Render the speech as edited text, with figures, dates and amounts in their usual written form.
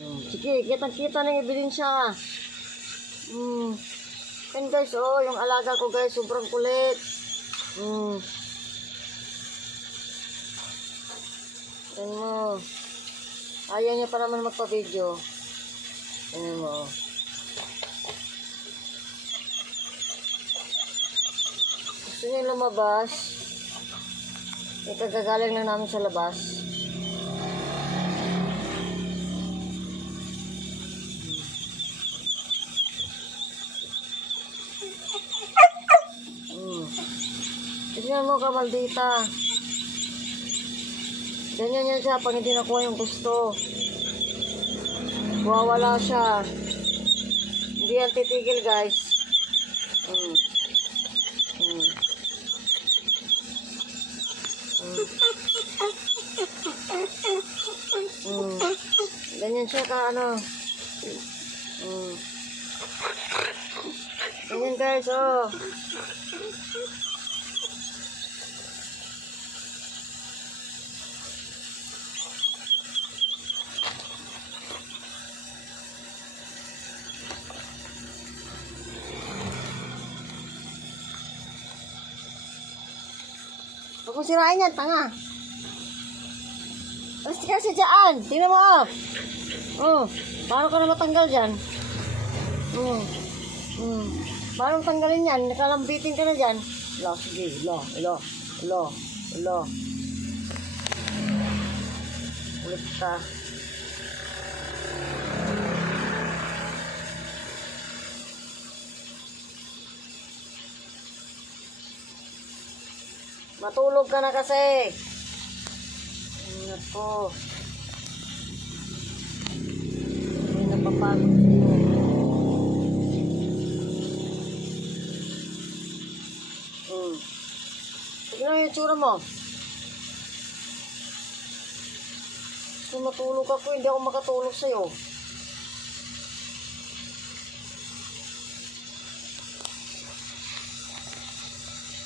Sige, kitang-kita na yung ebidensya. Yan guys, oh, yung alaga ko guys, sobrang kulit. Yan mo. Ayaw niya pa naman magpa-video. Yan mo. Gusto niya lumabas. Ikagagaling lang namin sa labas. Tignan mo ka, maldita. Ganyan yan siya pag hindi nakuha yung gusto. Wawala siya. Hindi yan titigil, guys. Ganyan siya ka, ano. Ganyan, guys, oh. Huwag mong sirain yan, tanga. Pasti kasi dyan. Tingnan mo, oh. Paano ka na matanggal dyan? Paano tanggalin yan? Nakalambitin ka na dyan. Sige. Ulit ka. Matulog ka na kasi. Nako. Hindi napapagod sa'yo. Tignan yung tsura mo. Kung matulog ako, hindi ako makatulog sa'yo.